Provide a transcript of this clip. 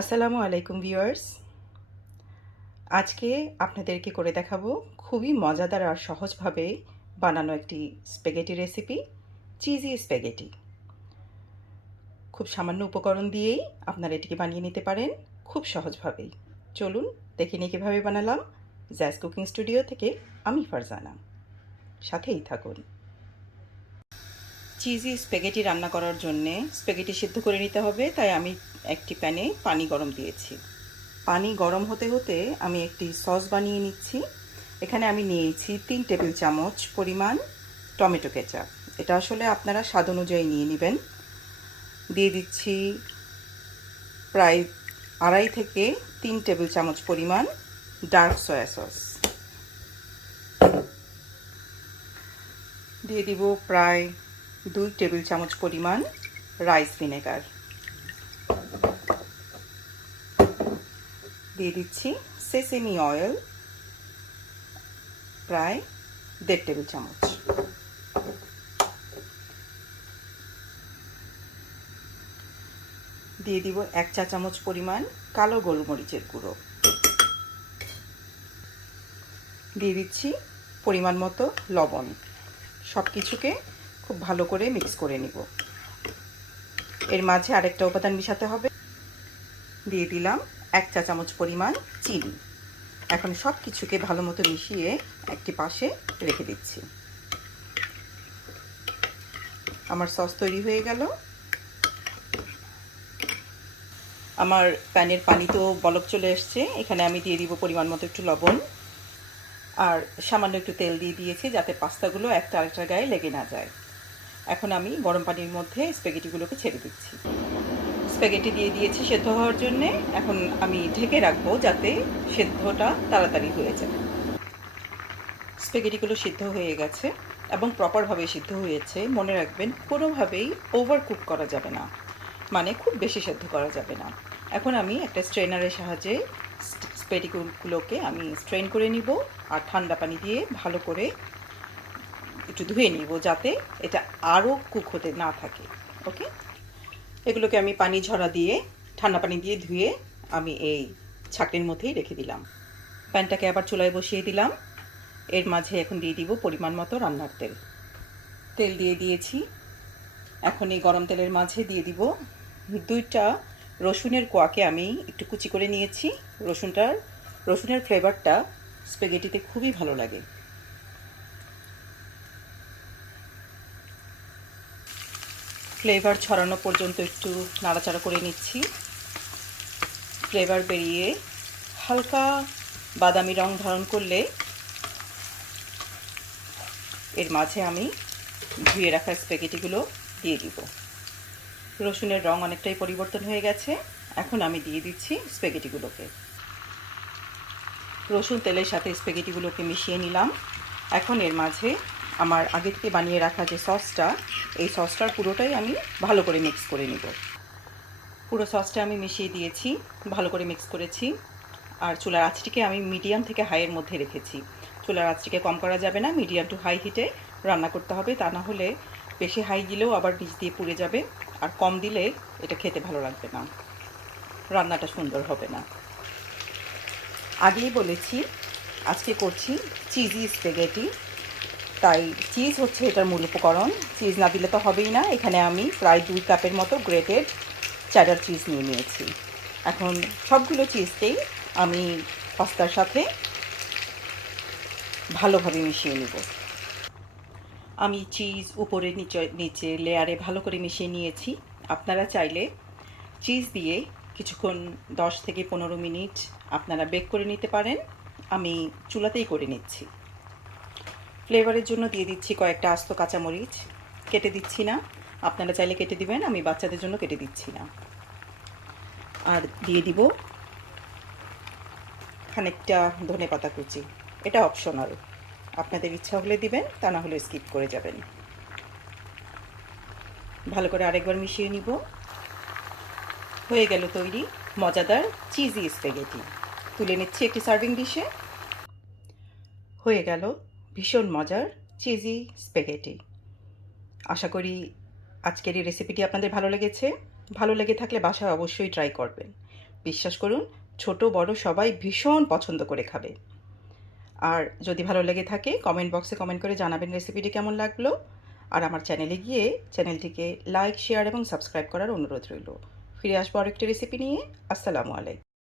আসসালামু আলাইকুম ভিউয়ার্স। আজকে আপনাদেরকে করে দেখাবো খুবই মজাদার আর সহজভাবে বানানো একটি স্প্যাগেটি রেসিপি, চিজি স্প্যাগেটি। খুব সামান্য উপকরণ দিয়েই আপনারা এটিকে বানিয়ে নিতে পারেন খুব সহজভাবেই। চলুন দেখে নিই কীভাবে বানালাম। জ্যাজ কুকিং স্টুডিও থেকে আমি ফারজানা, সাথেই থাকুন। চিজি স্প্যাগেটি রান্না করার জন্যে স্প্যাগেটি সিদ্ধ করে নিতে হবে, তাই আমি একটি প্যানে পানি গরম দিয়েছি। পানি গরম হতে হতে আমি একটি সস বানিয়ে নিচ্ছি। এখানে আমি নিয়েছি 3 টেবিল চামচ পরিমাণ টমেটো কেচাপ। এটা আসলে আপনারা স্বাদ অনুযায়ী নিয়ে নেবেন। দিয়ে দিচ্ছি প্রায় 2.5 থেকে 3 টেবিল চামচ পরিমাণ ডার্ক সয়া সস। দিয়ে দিব প্রায় 2 টেবিল চামচ পরিমাণ রাইস ভিনেগার। দিয়ে দিচ্ছি সেসেমি অয়েল প্রায় 1.5 টেবিল চামচ। দিয়ে দিব 1 চা চামচ পরিমাণ কালো গোলমরিচের গুঁড়ো। দিয়ে দিচ্ছি পরিমাণ মতো লবণ। সব কিছুকে খুব ভালো করে মিক্স করে নিব। এর মাঝে আরেকটা উপাদান মিশাতে হবে। দিয়ে দিলাম 1 চা চামচ পরিমাণ চিনি। এখন সব কিছুকে ভালো মতো মিশিয়ে একটি পাশে রেখে দিচ্ছি। আমার সস তৈরি হয়ে গেল। আমার প্যানের পানি তো বলক চলে এসছে। এখানে আমি দিয়ে দিব পরিমাণ মতো একটু লবণ আর সামান্য একটু তেল দিয়ে দিয়েছি, যাতে পাস্তাগুলো একটা আরেকটার গায়ে লেগে না যায়। এখন আমি গরম পানির মধ্যে স্প্যাগেটিগুলোকে ছেড়ে দিচ্ছি। স্প্যাগেটি দিয়ে দিয়েছি সেদ্ধ হওয়ার জন্যে। এখন আমি ঢেকে রাখবো যাতে সেদ্ধটা তাড়াতাড়ি হয়ে যায়। স্প্যাগেটিগুলো সিদ্ধ হয়ে গেছে এবং প্রপারভাবে সিদ্ধ হয়েছে। মনে রাখবেন, কোনোভাবেই ওভার কুক করা যাবে না, মানে খুব বেশি সেদ্ধ করা যাবে না। এখন আমি একটা স্ট্রেনারের সাহায্যে স্প্যাগেটিগুলোকে আমি স্ট্রেন করে নিব আর ঠান্ডা পানি দিয়ে ভালো করে একটু ধুয়ে নিব, যাতে এটা আরও কুক হতে না থাকে। ওকে, এগুলোকে আমি পানি ঝরা দিয়ে ঠান্ডা পানি দিয়ে ধুয়ে আমি এই ছাঁকনির মধ্যেই রেখে দিলাম। প্যানটাকে আবার চুলায় বসিয়ে দিলাম। এর মাঝে এখন দিয়ে দিব পরিমাণ মতো রান্নার তেল। তেল দিয়ে দিয়েছি। এখন এই গরম তেলের মাঝে দিয়ে দিব 2টা রসুনের কোয়াকে আমি একটু কুচি করে নিয়েছি। রসুনের ফ্লেভারটা স্প্যাগেটিতে খুবই ভালো লাগে। ফ্লেভার ছড়ানো পর্যন্ত একটু নাড়াচাড়া করে নিচ্ছি। ফ্লেভার বেরিয়ে হালকা বাদামি রং ধারণ করলে এর মাঝে আমি ধুয়ে রাখা স্প্যাগেটিগুলো দিয়ে দিব। রসুনের রং অনেকটাই পরিবর্তন হয়ে গেছে। এখন আমি দিয়ে দিচ্ছি স্প্যাগেটিগুলোকে। রসুন তেলের সাথে স্প্যাগেটিগুলোকে মিশিয়ে নিলাম। এখন এর মাঝে আমার আগে থেকে বানিয়ে রাখা যে সসটা, এই সসটার পুরোটাই আমি ভালো করে মিক্স করে নিব। পুরো সসটা আমি মিশিয়ে দিয়েছি, ভালো করে মিক্স করেছি। আর চুলার আঁচটিকে আমি মিডিয়াম থেকে হাইয়ের মধ্যে রেখেছি। চুলার আঁচটিকে কম করা যাবে না, মিডিয়াম টু হাই হিটে রান্না করতে হবে। তা না হলে বেশি হাই দিলেও আবার নিচ দিয়ে পুড়ে যাবে, আর কম দিলে এটা খেতে ভালো লাগবে না, রান্নাটা সুন্দর হবে না। আগেই বলেছি আজকে করছি চিজি স্প্যাগেটি, তাই চিজ হচ্ছে এটার মূল উপকরণ। চিজ না দিলে তো হবেই না। এখানে আমি প্রায় 2 কাপের মতো গ্রেটেড চেডার চিজ নিয়ে নিয়েছি। এখন সবগুলো চিজকেই আমি পাস্তার সাথে ভালোভাবে মিশিয়ে নেব। আমি চিজ উপরে নিচে লেয়ারে ভালো করে মিশিয়ে নিয়েছি। আপনারা চাইলে চিজ দিয়ে কিছুক্ষণ 10 থেকে 15 মিনিট আপনারা বেক করে নিতে পারেন। আমি চুলাতেই করে নিচ্ছি। ফ্লেভারের জন্য দিয়ে দিচ্ছি কয়েকটা আস্ত কাঁচামরিচ, কেটে দিচ্ছি না। আপনারা চাইলে কেটে দিবেন, আমি বাচ্চাদের জন্য কেটে দিচ্ছি না। আর দিয়ে দিব খানিকটা ধনেপাতা কুচি। এটা অপশনাল, আপনাদের ইচ্ছা হলে দিবেন, তা না হলে স্কিপ করে যাবেন। ভালো করে আরেকবার মিশিয়ে নিব। হয়ে গেল তৈরি মজাদার চিজি স্প্যাগেটি। তুলে নিচ্ছি একটি সার্ভিং ডিশে। হয়ে গেল ভীষণ মজার চিজি স্প্যাগেটি। আশা করি আজকের এই রেসিপিটি আপনাদের ভালো লেগেছে। ভালো লেগে থাকলে বাসায় অবশ্যই ট্রাই করবেন। বিশ্বাস করুন ছোট বড় সবাই ভীষণ পছন্দ করে খাবে। আর যদি ভালো লেগে থাকে কমেন্ট বক্সে কমেন্ট করে জানাবেন রেসিপিটি কেমন লাগলো। আর আমার চ্যানেলে গিয়ে চ্যানেলটিকে লাইক, শেয়ার এবং সাবস্ক্রাইব করার অনুরোধ রইল। ফিরে আসবো আরেকটি রেসিপি নিয়ে। আসসালামু আলাইকুম।